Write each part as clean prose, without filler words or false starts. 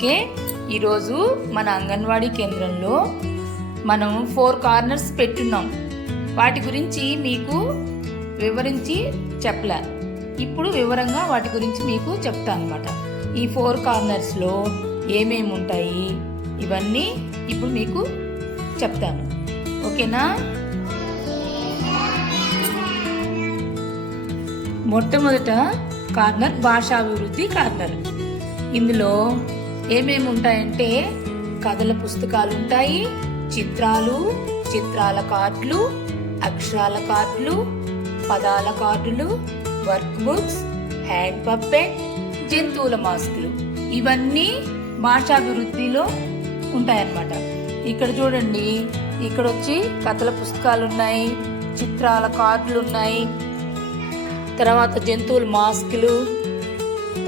Okay, ఈరోజు మన అంగన్వాడీ కేంద్రంలో మనం 4 కార్నర్స్ పెట్టున్నాం. వాటి గురించి మీకు వివరించి చెప్పలే. ఇప్పుడు వివరంగా వాటి గురించి మీకు చెప్తాను అన్నమాట. ఈ 4 కార్నర్స్లో ఏమేమి ఉంటాయి ఇవన్నీ ఇప్పుడు మీకు చెప్తాను. ఓకేనా? మొట్టమొదట కార్నర్ భాషాభివృద్ధి కార్నర్. ఇందులో ఏమేమి ఉంటాయంటే కథల పుస్తకాలు ఉంటాయి, చిత్రాలు, చిత్రాల కార్డులు, అక్షరాల కార్డులు, పదాల కార్డులు, వర్క్ బుక్స్, హ్యాండ్ పప్పెట్, జంతువుల మాస్కులు, ఇవన్నీ భాషాభివృద్ధిలో ఉంటాయన్నమాట. ఇక్కడ చూడండి, ఇక్కడ వచ్చి కథల పుస్తకాలు ఉన్నాయి, చిత్రాల కార్డులు ఉన్నాయి, తర్వాత జంతువుల మాస్కులు,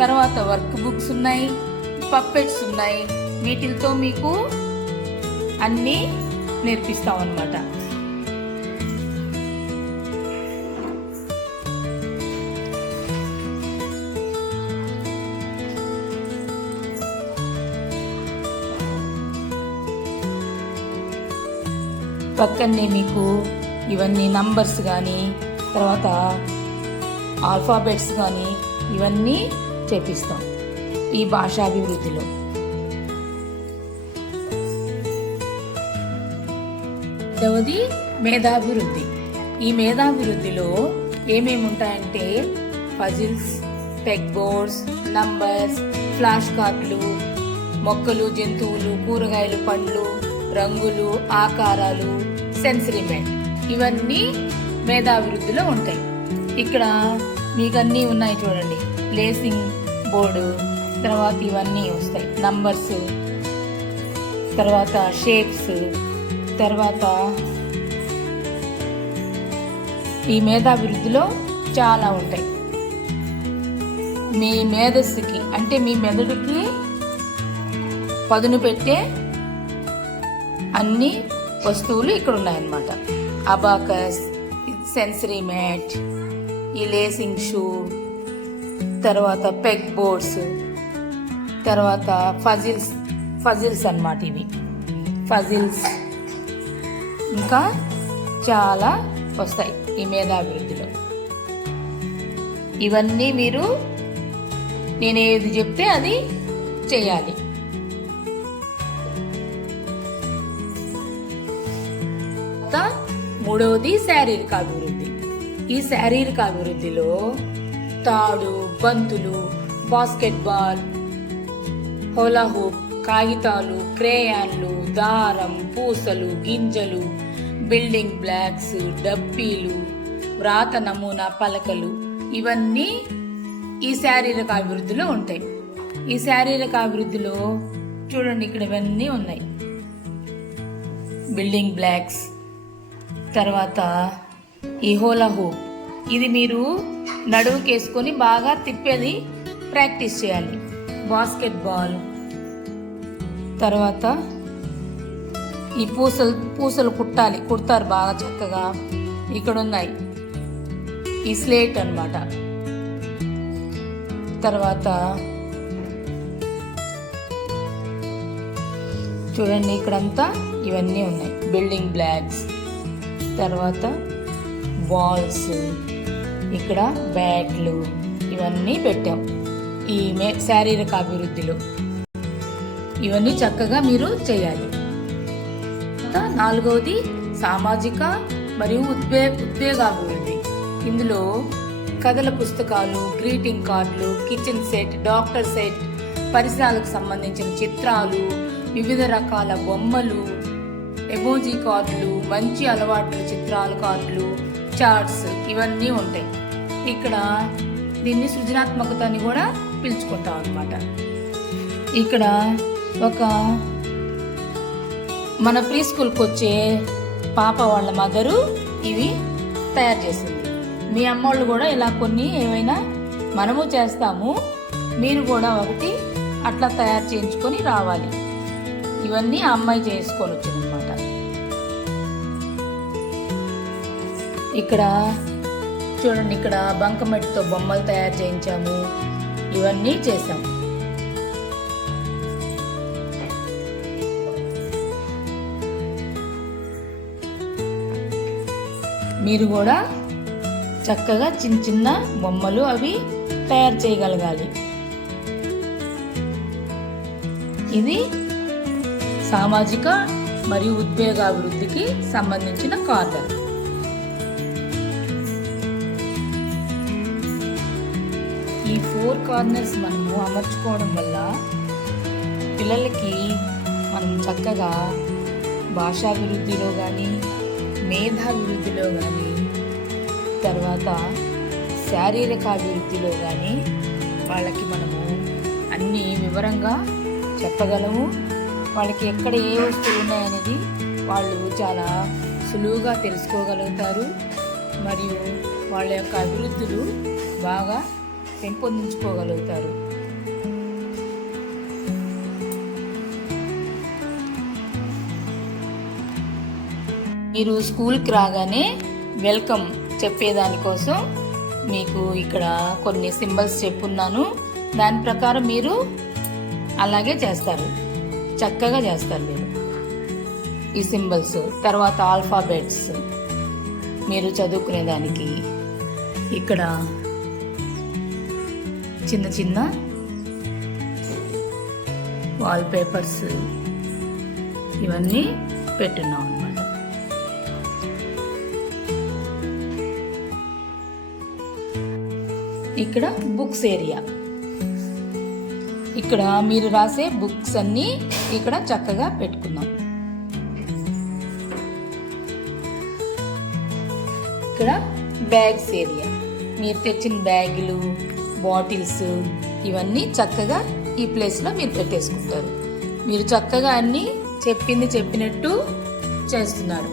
తర్వాత వర్క్ బుక్స్ ఉన్నాయి, పప్పెట్స్ ఉన్నాయి. వీటితో మీకు అన్నీ నేర్పిస్తాం అన్నమాట. పక్కనే మీకు ఇవన్నీ నంబర్స్ కానీ తర్వాత ఆల్ఫాబెట్స్ కానీ ఇవన్నీ చేపిస్తాం ఈ భాషాభివృద్ధిలో. రెండవది మేధాభివృద్ధి. ఈ మేధాభివృద్ధిలో ఏమేమి ఉంటాయంటే puzzles, peg boards, numbers, flash కార్డులు, మొక్కలు, జంతువులు, కూరగాయలు, పండ్లు, రంగులు, ఆకారాలు, సెన్సరీ మ్యాట్, ఇవన్నీ మేధాభివృద్ధిలో ఉంటాయి. ఇక్కడ మీకు అన్నీ ఉన్నాయి చూడండి. ప్లేసింగ్ బోర్డు, తర్వాత ఇవన్నీ వస్తాయి, నంబర్స్, తర్వాత షేప్స్, తర్వాత ఈ మేధాభివృద్ధిలో చాలా ఉంటాయి. మీ మేధస్సుకి అంటే మీ మెదడుకి పదును పెట్టే అన్ని వస్తువులు ఇక్కడ ఉన్నాయన్నమాట. అబాకస్, సెన్సరీ మ్యాట్, ఈ లేసింగ్ షూ, తర్వాత పెగ్ బోర్డ్స్, తర్వాత ఫజిల్స్ అన్నమాట. ఇవి ఫజిల్స్, ఇంకా చాలా వస్తాయి ఈ మేధాభివృద్ధిలో. ఇవన్నీ మీరు నేను ఏది చెప్తే అది చేయాలి. మూడవది శారీరక అభివృద్ధి. ఈ శారీరక అభివృద్ధిలో తాడు, బంతులు, బాస్కెట్బాల్, హోలా హూప్, కాగితాలు, క్రేయాన్లు, దారం, పూసలు, గింజలు, బిల్డింగ్ బ్లాక్స్, డబ్బీలు, వ్రాత నమూనా పలకలు, ఇవన్నీ ఈ శారీరక అభివృద్ధిలో ఉంటాయి. ఈ శారీరక అభివృద్ధిలో చూడండి, ఇక్కడ ఇవన్నీ ఉన్నాయి. బిల్డింగ్ బ్లాక్స్, తర్వాత ఈ హోలా హూప్, ఇది మీరు నడువుకేసుకొని బాగా తిప్పేది ప్రాక్టీస్ చేయాలి. బాస్కెట్బాల్, తర్వాత ఈ పూసలు కుడతారు బాగా చక్కగా. ఇక్కడ ఉన్నాయి ఈ స్లేట్ అన్నమాట. తర్వాత చూడండి, ఇక్కడంతా ఇవన్నీ ఉన్నాయి, బిల్డింగ్ బ్లాక్స్, తర్వాత బాల్స్, ఇక్కడ బ్యాట్లు, ఇవన్నీ పెట్టాం ఈ శారీరక అభివృద్ధిలో. ఇవన్నీ చక్కగా మీరు చేయాలి. నాలుగవది సామాజిక మరియు ఉద్వేగాభివృద్ధి. ఇందులో కథల పుస్తకాలు, గ్రీటింగ్ కార్డులు, కిచెన్ సెట్, డాక్టర్ సెట్, పరిసరాలకు సంబంధించిన చిత్రాలు, వివిధ రకాల బొమ్మలు, ఎమోజీ కార్డులు, మంచి అలవాట్ల చిత్రాల కార్డులు, చార్ట్స్, ఇవన్నీ ఉంటాయి. ఇక్కడ దీన్ని సృజనాత్మకత అని కూడా పిలుచుకుంటాం అన్నమాట. ఇక్కడ ఒక మన ప్రీ స్కూల్కి వచ్చే పాప వాళ్ళ మదరు ఇవి తయారు చేసింది. మీ అమ్మోళ్ళు కూడా ఇలా కొన్ని ఏమైనా మనము చేస్తాము, మీరు కూడా ఒకటి అట్లా తయారు చేయించుకొని రావాలి. ఇవన్నీ ఆ అమ్మాయి చేసుకొని వచ్చిందనమాట. ఇక్కడ చూడండి, ఇక్కడ బంకమట్టితో బొమ్మలు తయారు చేయించాము, ఇవన్నీ చేసాము. మీరు కూడా చక్కగా చిన్న చిన్న బొమ్మలు అవి తయారు చేయగలగాలి. ఇది సామాజిక మరియు ఉద్వేగాభివృద్ధికి సంబంధించిన కార్నర్. ఈ 4 కార్నర్స్ మనము అమర్చుకోవడం వల్ల పిల్లలకి మనం చక్కగా భాషాభివృద్ధిలో కానీ, మేధాభివృద్ధిలో కానీ, తర్వాత శారీరక అభివృద్ధిలో కానీ వాళ్ళకి మనము అన్నీ వివరంగా చెప్పగలము. వాళ్ళకి ఎక్కడ ఏ వస్తువులు ఉన్నాయనేది వాళ్ళు చాలా సులువుగా తెలుసుకోగలుగుతారు. మరియు వాళ్ళ యొక్క అభివృద్ధులు బాగా పెంపొందించుకోగలుగుతారు. మీరు స్కూల్కి రాగానే వెల్కమ్ చెప్పేదానికోసం మీకు ఇక్కడ కొన్ని సింబల్స్ చెప్పున్నాను. దాని ప్రకారం మీరు అలాగే చేస్తారు, చక్కగా చేస్తారు మీరు ఈ సింబల్స్. తర్వాత ఆల్ఫాబెట్స్ మీరు చదువుకునేదానికి ఇక్కడ చిన్న చిన్న వాల్ పేపర్స్ ఇవన్నీ పెట్టున్నాం అన్నమాట. ఇక్కడ బుక్స్ ఏరియా, ఇక్కడ మీరు రాసే బుక్స్ అన్నీ ఇక్కడ చక్కగా పెట్టుకుందాం. ఇక్కడ బ్యాగ్స్ ఏరియా, మీరు తెచ్చిన బ్యాగులు, బాటిల్స్ ఇవన్నీ చక్కగా ఈ ప్లేస్లో మీరు పెట్టేసుకుంటారు. మీరు చక్కగా అన్నీ చెప్పినట్టు చేస్తున్నారు.